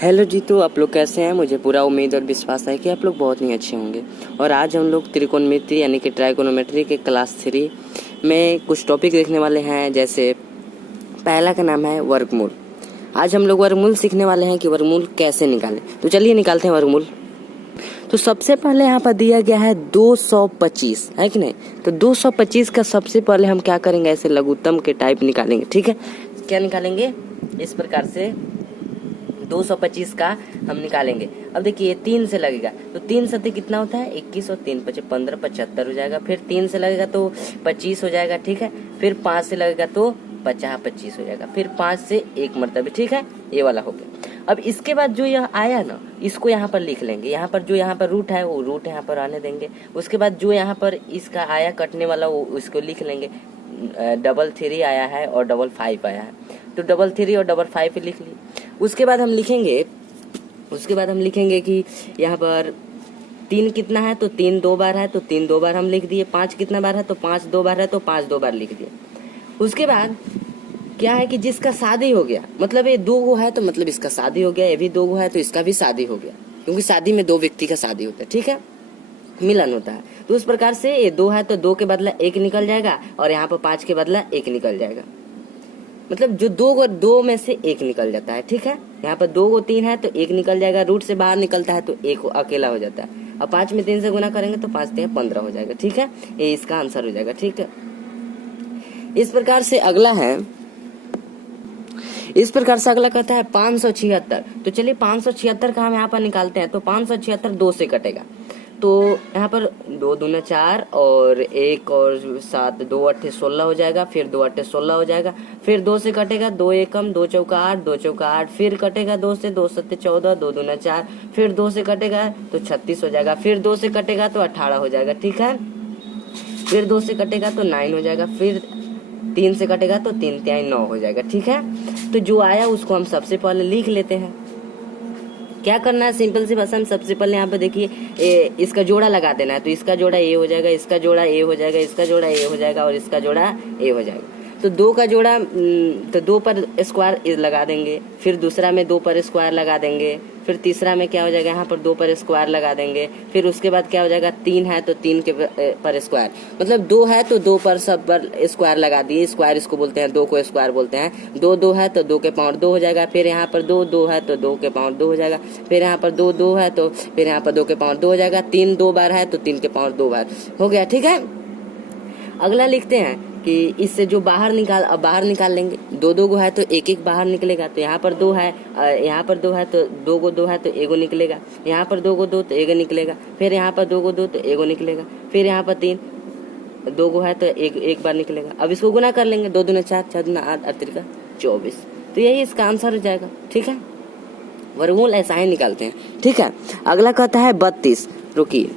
Hello जी, तो आप लोग कैसे हैं। मुझे पूरा उम्मीद और विश्वास है कि आप लोग बहुत ही अच्छे होंगे। और आज हम लोग त्रिकोणमिति यानी कि ट्राइकोनोमेट्री के क्लास 3 में कुछ टॉपिक देखने वाले हैं। जैसे पहला का नाम है वर्गमूल। आज हम लोग वर्गमूल सीखने वाले हैं कि वर्गमूल कैसे निकालें। तो चलिए निकालते हैं वर्गमूल। तो सबसे पहले यहाँ पर दिया गया है 225, है कि नहीं। तो 225 का सबसे पहले हम क्या करेंगे, ऐसे लघुत्तम के टाइप निकालेंगे। ठीक है, क्या निकालेंगे, इस प्रकार से 225 का हम निकालेंगे। अब देखिए 3 से लगेगा तो 3 सत्ते कितना होता है 21 और 3 पचे 15, 75 हो जाएगा। फिर 3 से लगेगा तो 25 हो जाएगा। ठीक है, फिर 5 से लगेगा तो 25 हो जाएगा। फिर 5 से एक मरतबे। ठीक है, ये वाला हो गया। अब इसके बाद जो यह आया ना, इसको यहाँ पर लिख लेंगे। यहाँ पर जो यहाँ पर रूट है वो रूट यहाँ पर आने देंगे। उसके बाद जो यहाँ पर इसका आया कटने वाला वो उसको लिख लेंगे। 3 आया है और 5 आया है, तो 3 और 5 लिख ली। उसके बाद हम लिखेंगे कि यहाँ पर 3 कितना है, तो 3 2 बार है तो 3 2 बार हम लिख दिए। 5 कितना बार है, तो 5 2 बार है तो 5 2 बार लिख दिए। उसके बाद क्या है कि जिसका शादी हो गया, मतलब ये 2 गो है तो मतलब इसका शादी हो गया, ये भी 2 गो है तो इसका भी शादी हो गया, क्योंकि शादी में 2 व्यक्ति का शादी होता है। ठीक है, मिलन होता है। तो उस प्रकार से ये 2 है तो 2 के बदला 1 निकल जाएगा, और यहाँ पर 5 के बदला 1 निकल जाएगा। मतलब जो 2 में से 1 निकल जाता है। ठीक है, यहाँ पर 2 को 3 है तो 1 निकल जाएगा, रूट से बाहर निकलता है तो 1 अकेला हो जाता है। अब 5 में 3 से गुना करेंगे तो 5 3 15 हो जाएगा। ठीक है, ये इसका आंसर हो जाएगा। ठीक है, इस प्रकार से अगला कहता है 576। तो चलिए 576 का हम यहाँ पर निकालते हैं। तो 576 2 से कटेगा, तो यहाँ पर 2 दूना 4 और 1 और 7, 2 8 16 हो जाएगा। फिर 2 8 16 हो जाएगा। फिर 2 से कटेगा, 2 एकम 2 चौका 8, 2 चौका 8। फिर कटेगा 2 से, 2 7 14, 2 दूना 4। फिर 2 से कटेगा तो 36 हो जाएगा। फिर 2 से कटेगा तो 18 हो जाएगा। ठीक है, फिर 2 से कटेगा तो 9 हो जाएगा। फिर 3 से कटेगा तो 3 3 9 हो जाएगा। ठीक है, तो जो आया उसको हम सबसे पहले लिख लेते हैं। क्या करना है, सिंपल सी भाषा में सबसे पहले यहाँ पे देखिए इसका जोड़ा लगा देना है। तो इसका जोड़ा ए हो जाएगा, इसका जोड़ा ए हो जाएगा, इसका जोड़ा ए हो जाएगा और इसका जोड़ा ए हो जाएगा। तो 2 का जोड़ा तो 2 पर स्क्वायर लगा देंगे। फिर दूसरा में 2 पर स्क्वायर लगा देंगे। फिर तीसरा में क्या हो जाएगा, यहाँ पर 2 पर स्क्वायर लगा देंगे। फिर उसके बाद क्या हो जाएगा, 3 है तो 3 के पर स्क्वायर, मतलब 2 है तो 2 पर सब पर स्क्वायर लगा दिए। स्क्वायर इसको बोलते हैं, 2 को स्क्वायर बोलते हैं। 2 2 है तो 2 के पावर 2 हो जाएगा। फिर यहाँ पर 2 2 है तो 2 के पावर 2 हो जाएगा। फिर यहाँ पर 2 2 है तो फिर यहाँ पर 2 के पावर 2 हो जाएगा। 3 2 बार है तो 3 के पावर 2 बार हो गया। ठीक है, अगला लिखते हैं कि इससे जो बाहर निकाल लेंगे। 2 2 गो है तो 1 1 बाहर निकलेगा। तो यहाँ पर 2 है, यहाँ पर 2 है तो 2 गो 2 है तो 1 निकलेगा। यहाँ पर 2 गो 2 तो 1 निकलेगा। फिर यहाँ पर 2 गो 2 तो 1 निकलेगा। फिर यहाँ पर 3 2 गो है तो 1 बार निकलेगा। अब इसको गुना कर लेंगे। 2 दूना 4, 4 दूना 8, 8 3 24। तो यही इसका आंसर हो जाएगा। ठीक है, वर्गमूल ऐसा ही निकालते हैं। ठीक है, अगला कहता है 32। रुकिए,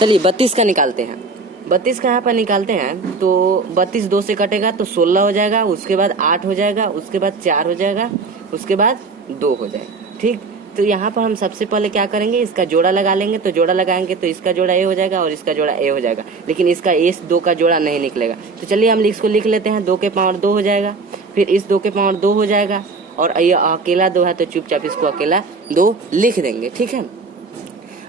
चलिए 32 का निकालते हैं। 32 का यहाँ पर निकालते हैं। तो 32 2 से कटेगा तो 16 हो जाएगा। उसके बाद 8 हो जाएगा। उसके बाद 4 हो जाएगा। उसके बाद 2 हो जाएगा। ठीक, तो यहाँ पर हम सबसे पहले क्या करेंगे, इसका जोड़ा लगा लेंगे। तो जोड़ा लगाएंगे तो इसका जोड़ा ए हो जाएगा और इसका जोड़ा ए हो जाएगा, लेकिन इसका इस 2 का जोड़ा नहीं निकलेगा। तो चलिए हम इसको लिख लेते हैं। 2 के पावर 2 हो जाएगा। फिर इस 2 के पावर 2 हो जाएगा, और ये अकेला 2 है तो चुपचाप इसको अकेला 2 लिख देंगे। ठीक है,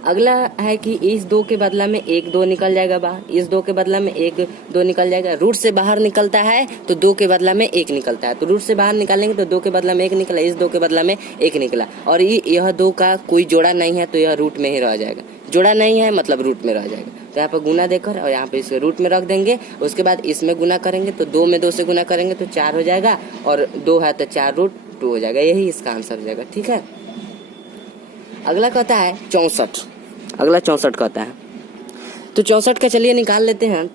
अगला है कि इस 2 के बदला में 1 2 निकल जाएगा बाहर। इस 2 के बदला में 1 2 निकल जाएगा। रूट से बाहर निकलता है तो 2 के बदला में 1 निकलता है। तो रूट से बाहर निकालेंगे तो 2 के बदला में 1 निकला, इस 2 के बदला में 1 निकला। और यह 2 का कोई जोड़ा नहीं है तो यह रूट में ही रह जाएगा। जोड़ा नहीं है मतलब रूट में रह जाएगा। तो यहाँ पर गुना देकर और यहाँ पे इसे रूट में रख देंगे। उसके बाद इसमें गुना करेंगे तो 2 में 2 से गुना करेंगे तो 4 हो जाएगा, और 2 है तो 4 रूट 2 हो जाएगा। यही इसका आंसर हो जाएगा। ठीक है, अगला कहता है 64। अगला 64 कहता है। तो 64 का चलिए निकाल लेते हैं।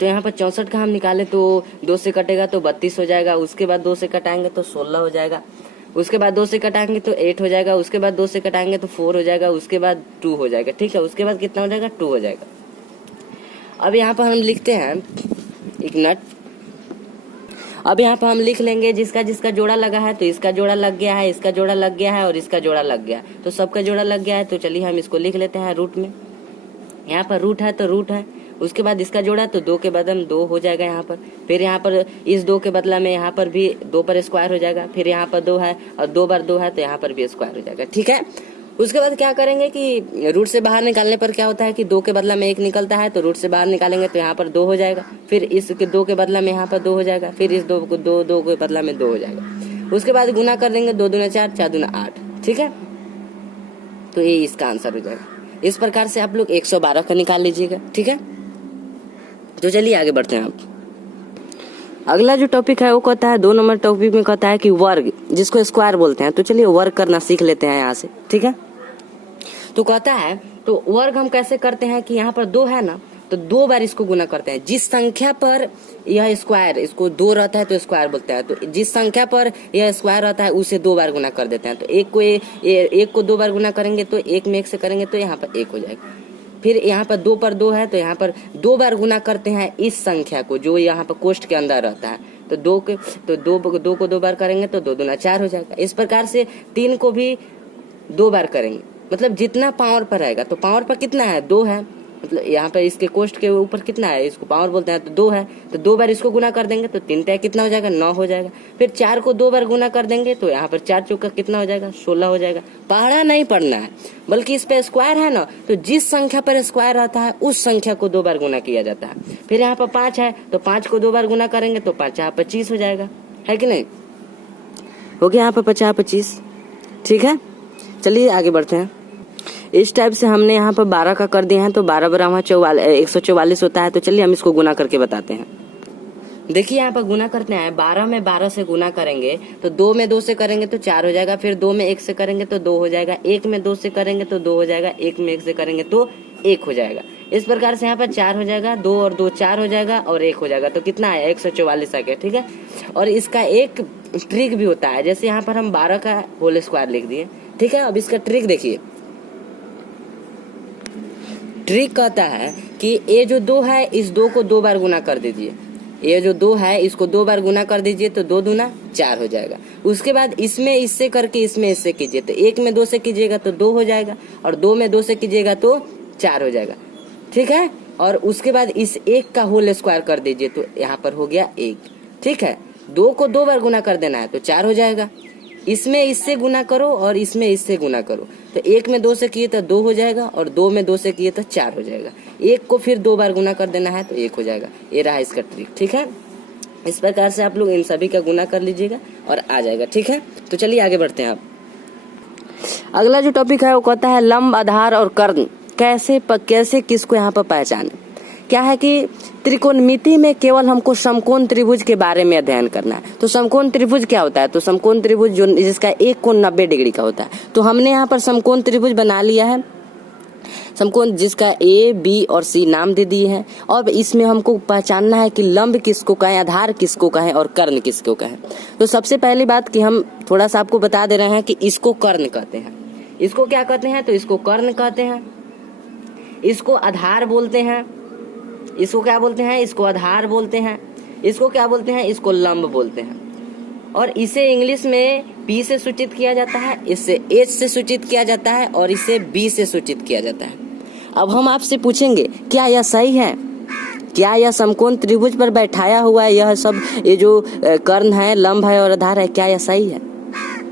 तो यहाँ पर 64 का हम निकाले तो 2 से कटेगा तो 32 हो जाएगा। उसके बाद 2 से कटाएंगे तो 16 हो जाएगा। उसके बाद 2 से कटाएंगे तो 8 हो जाएगा। उसके बाद 2 से कटाएंगे तो 4 हो जाएगा। उसके बाद 2 हो जाएगा। ठीक है, उसके बाद कितना हो जाएगा, 2 हो जाएगा। अब यहाँ पर हम लिखते हैं एक मिनट। अब यहाँ पर हम लिख लेंगे जिसका जिसका जोड़ा लगा है। तो इसका जोड़ा लग गया है, इसका जोड़ा लग गया है और इसका जोड़ा लग गया, तो सबका जोड़ा लग गया है। तो चलिए हम इसको लिख लेते हैं रूट में। यहाँ पर रूट है तो रूट है, उसके बाद इसका जोड़ा तो 2 के बदले में 2 हो जाएगा यहाँ पर। फिर यहाँ पर इस 2 के बदला में यहाँ पर भी 2 पर स्क्वायर हो जाएगा। फिर यहाँ पर 2 है और 2 बार 2 है तो यहाँ पर भी स्क्वायर हो जाएगा। ठीक है, उसके बाद क्या करेंगे कि रूट से बाहर निकालने पर क्या होता है कि 2 के बदला में 1 निकलता है, तो रूट से बाहर निकालेंगे तो यहाँ पर 2 हो जाएगा। फिर इस 2 के बदला में यहाँ पर 2 हो जाएगा। फिर इस 2 को 2 के बदला में 2 हो जाएगा। उसके बाद गुना कर देंगे, 2 दूना 4, 4 दूना 8। ठीक है, तो ये इसका आंसर हो जाएगा। इस प्रकार से आप लोग 112 का निकाल लीजिएगा। ठीक है, तो चलिए आगे बढ़ते हैं। आप अगला जो टॉपिक है वो कहता है 2 नंबर टॉपिक में कहता है कि वर्ग, जिसको स्क्वायर बोलते हैं। तो चलिए वर्ग करना सीख लेते हैं यहाँ से। ठीक है, तो कहता है तो वर्ग हम कैसे करते हैं कि यहाँ पर 2 है ना, तो 2 बार इसको गुना करते हैं। जिस संख्या पर यह स्क्वायर, इसको 2 रहता है तो स्क्वायर बोलते हैं, तो जिस संख्या पर यह स्क्वायर रहता है उसे 2 बार गुना कर देते हैं। तो एक को 2 बार गुना करेंगे तो 1 में 1 से करेंगे तो यहाँ पर 1 हो जाएगा। फिर यहाँ पर 2 पर 2 है तो यहाँ पर 2 बार गुना करते हैं इस संख्या को जो यहाँ पर कोष्ठ के अंदर रहता है। तो 2 को 2 बार करेंगे तो 2 दूना 4 हो जाएगा। इस प्रकार से 3 को भी 2 बार करेंगे, मतलब जितना पावर पर आएगा। तो पावर पर कितना है, 2 है, मतलब यहाँ पर इसके कोष्ठ के ऊपर कितना है, इसको पावर बोलते हैं, तो 2 है। तो 2 बार इसको गुना कर देंगे तो 3 टाइम कितना हो जाएगा, 9 हो जाएगा। फिर 4 को 2 बार गुना कर देंगे तो यहाँ पर 4 चौका कितना हो जाएगा, 16 हो जाएगा। पहाड़ा नहीं पढ़ना है, बल्कि इस पे स्क्वायर है ना, तो जिस संख्या पर स्क्वायर रहता है उस संख्या को 2 बार गुना किया जाता है। फिर यहाँ पर 5 है तो 5 को 2 बार गुना करेंगे तो 5 यहाँ 25 हो जाएगा, है कि नहीं। हो गया यहाँ पर 50 25। ठीक है, चलिए आगे बढ़ते हैं। इस टाइप से हमने यहाँ पर 12 का कर दिया है, तो 12 बराबर 144 होता है। तो चलिए हम इसको गुना करके बताते हैं। देखिए यहाँ पर गुना करते हैं, 12 में 12 से गुना करेंगे तो 2 में 2 से करेंगे तो 4 हो जाएगा। फिर 2 में 1 से करेंगे तो 2 हो जाएगा। 1 में 2 से करेंगे तो 2 हो जाएगा। 1 में 1 से करेंगे तो 1 हो जाएगा। इस प्रकार से यहाँ पर 4 हो जाएगा, 2 और 2 4 हो जाएगा और 1 हो जाएगा। तो कितना है, 144 आ गया। ठीक है, और इसका एक ट्रिक भी होता है, जैसे यहाँ पर हम 12 का होल स्क्वायर लिख दिए। ठीक है, अब इसका ट्रिक देखिए। ट्रिक कहता है कि ये जो 2 है इस 2 को 2 बार गुना कर दीजिए। ये जो 2 है इसको 2 बार गुना कर दीजिए तो 2 दूना 4 हो जाएगा। उसके बाद इसमें इससे करके इसमें इससे कीजिए, तो 1 में 2 से कीजिएगा तो 2 हो जाएगा और 2 में 2 से कीजिएगा तो 4 हो जाएगा। ठीक है, और उसके बाद इस 1 का होल स्क्वायर कर दीजिए तो यहाँ पर हो गया 1। ठीक है, 2 को 2 बार गुना कर देना है तो 4 हो जाएगा। इसमें इससे गुना करो और इसमें इससे गुना करो, तो 1 में 2 से किए तो 2 हो जाएगा और 2 में 2 से किए तो 4 हो जाएगा। 1 को फिर 2 बार गुना कर देना है तो 1 हो जाएगा। ये रहा इसका ट्रिक। ठीक है, इस प्रकार से आप लोग इन सभी का गुना कर लीजिएगा और आ जाएगा। ठीक है, तो चलिए आगे बढ़ते हैं। आप अगला जो टॉपिक है वो कहता है लंब, आधार और कर्ण कैसे किसको यहाँ पर पहचाने। क्या है कि त्रिकोणमिति में केवल हमको समकोण त्रिभुज के बारे में अध्ययन करना है। तो समकोण त्रिभुज क्या होता है, तो समकोण त्रिभुज जो जिसका एक कोण 90 डिग्री का होता है। तो हमने यहाँ पर समकोण त्रिभुज बना लिया है, समकोण जिसका ए बी और सी नाम दे दिए हैं। और इसमें हमको पहचानना है कि लंब किसको कहें, आधार किसको कहें और कर्ण किसको कहें। तो सबसे पहली बात कि हम थोड़ा सा आपको बता दे रहे हैं कि इसको कर्ण कहते हैं। इसको क्या कहते हैं, तो इसको कर्ण कहते हैं। इसको आधार बोलते हैं। इसको क्या बोलते हैं, इसको आधार बोलते हैं। इसको क्या बोलते हैं, इसको लंब बोलते हैं। और इसे इंग्लिश में P से सूचित किया जाता है, इसे H से सूचित किया जाता है और इसे B से सूचित किया जाता है। अब हम आपसे पूछेंगे क्या यह सही है, क्या यह समकोण त्रिभुज पर बैठाया हुआ है, यह सब ये जो कर्ण है, लंब है और आधार है, क्या यह सही है?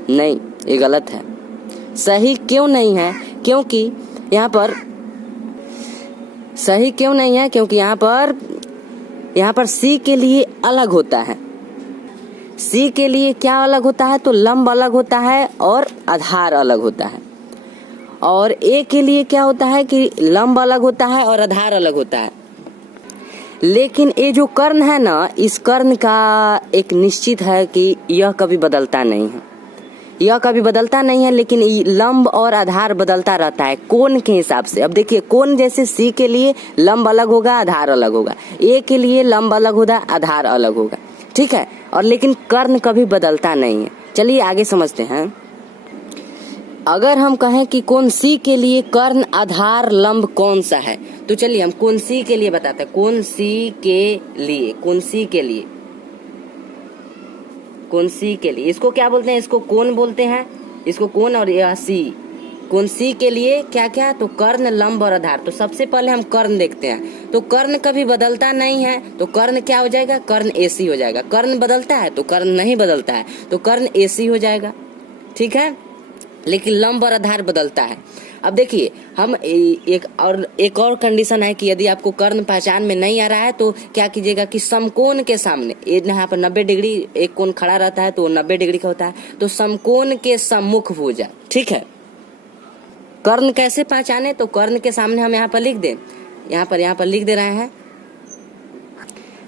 नहीं, ये गलत है। सही क्यों नहीं है, क्योंकि यहाँ पर सही क्यों नहीं है, क्योंकि यहाँ पर C के लिए अलग होता है। C के लिए क्या अलग होता है, तो लंब अलग होता है और आधार अलग होता है। और A के लिए क्या होता है कि लंब अलग होता है और आधार अलग होता है। लेकिन ये जो कर्ण है ना, इस कर्ण का एक निश्चित है कि यह कभी बदलता नहीं है, यह कभी बदलता नहीं है। लेकिन लंब और आधार बदलता रहता है कोण के हिसाब से। अब देखिए, कोण जैसे C के लिए लंब अलग होगा, आधार अलग होगा। A के लिए लंब अलग होगा, आधार अलग होगा। ठीक है, और लेकिन कर्ण कभी बदलता नहीं है। चलिए आगे समझते हैं। अगर हम कहें कि कोण C के लिए कर्ण, आधार, लंब कौन सा है, तो चलिए हम कोण C के लिए बताते हैं। कोण C के लिए इसको क्या बोलते हैं, इसको कोण बोलते हैं। इसको कोण और यह C, कौन सी के लिए क्या क्या, तो कर्ण, लंब और आधार। तो सबसे पहले हम कर्ण देखते हैं। तो कर्ण कभी बदलता नहीं है, तो कर्ण क्या हो जाएगा, कर्ण एसी हो जाएगा। कर्ण बदलता है तो कर्ण नहीं बदलता है, तो कर्ण एसी हो जाएगा, ठीक है। लेकिन लंब और आधार बदलता है। अब देखिए हम एक और कंडीशन है कि यदि आपको कर्ण पहचान में नहीं आ रहा है तो क्या कीजिएगा कि समकोण के सामने, यहाँ पर 90 डिग्री एक कोण खड़ा रहता है तो 90 डिग्री का होता है, तो समकोण के सम्मुख भुजा, ठीक है। कर्ण कैसे पहचाने, तो कर्ण के सामने हम यहाँ पर लिख दें, यहाँ पर लिख दे रहे हैं,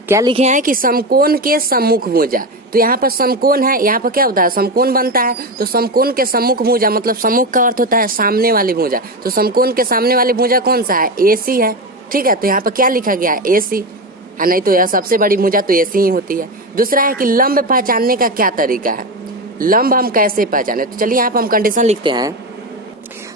क्या लिखे हैं कि समकोण के सम्मुख भुजा। तो यहाँ पर समकोण है, यहाँ पर क्या होता है, समकोण बनता है। तो समकोण के सम्मुख भुजा मतलब सम्मुख का अर्थ होता है सामने वाली भुजा। तो समकोण के सामने वाली भुजा कौन सा है, एसी है, ठीक है। तो यहाँ पर क्या लिखा गया है, एसी, नहीं तो यह सबसे बड़ी भुजा तो एसी ही होती है। दूसरा है कि लंब पहचानने का क्या तरीका है, लंब हम कैसे पहचाने। तो चलिए यहाँ पर हम कंडीशन लिखते हैं।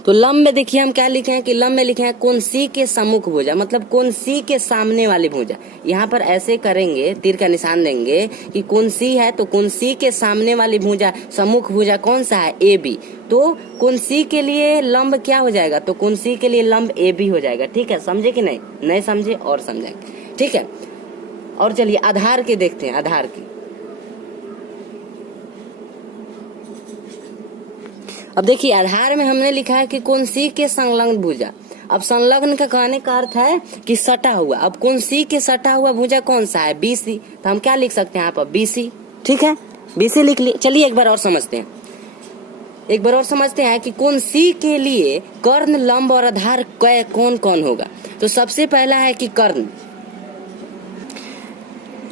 तो लंब में देखिए हम क्या लिखे हैं कि लंब में लिखे हैं कौन सी के सम्मुख भुजा, मतलब कौन सी के सामने वाली भुजा। यहाँ पर ऐसे करेंगे, तीर का निशान देंगे कि कौन सी है, तो कौन सी के सामने वाली भुजा, सम्मुख भुजा कौन सा है, ए बी। तो कौन सी के लिए लंब क्या हो जाएगा, तो कौन सी के लिए लंब ए बी हो जाएगा, ठीक है। समझे कि नहीं, नहीं समझे और समझेंगे, ठीक है। और चलिए आधार के देखते हैं, आधार की। अब देखिए आधार में हमने लिखा है कि कौन सी के संलग्न भुजा। अब संलग्न का कहने का अर्थ है कि सटा हुआ। अब कौन सी के सटा हुआ भुजा कौन सा है, बीसी। तो हम क्या लिख सकते हैं यहाँ पर, बीसी, ठीक है, बीसी लिख लिए। चलिए एक बार और समझते हैं, कि कौन सी के लिए कर्ण, लंब और आधार कौन कौन होगा। तो सबसे पहला है कि कर्ण,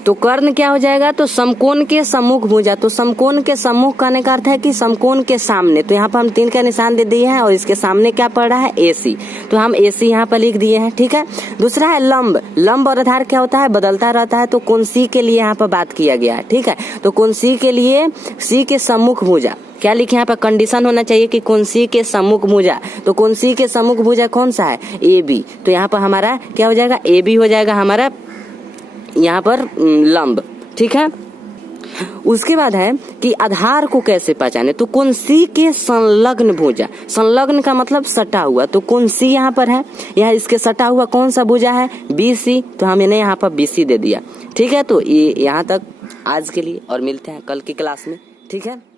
तो कर्ण क्या हो जाएगा, तो समकोण के सम्मुख भुजा। तो समकोण के सम्मुख कहने का अर्थ है कि समकोण के सामने। तो यहाँ पर हम 3 का निशान दे दिए हैं और इसके सामने क्या पड़ रहा है, एसी। तो हम एसी यहाँ पर लिख दिए हैं, ठीक है। दूसरा है लंब, लंब और आधार क्या होता है, बदलता रहता है। तो कौन सी के लिए यहाँ पर बात किया गया है, ठीक है। तो कौन सी के लिए सी के सम्मुख भुजा, क्या लिखे यहाँ पर, कंडीशन होना चाहिए कि कौन सी के सम्मुख भुजा। तो कौन सी के सम्मुख भुजा कौन सा है, ए बी। तो यहाँ पर हमारा क्या हो जाएगा, ए बी हो जाएगा हमारा यहाँ पर लंब, ठीक है। उसके बाद है कि आधार को कैसे पहचाने। तो कौन सी के संलग्न भुजा, संलग्न का मतलब सटा हुआ। तो कौन सी यहाँ पर है, यहाँ इसके सटा हुआ कौन सा भुजा है, बीसी। तो हमने यहाँ पर बीसी दे दिया, ठीक है। तो ये यहाँ तक आज के लिए, और मिलते हैं कल की क्लास में, ठीक है।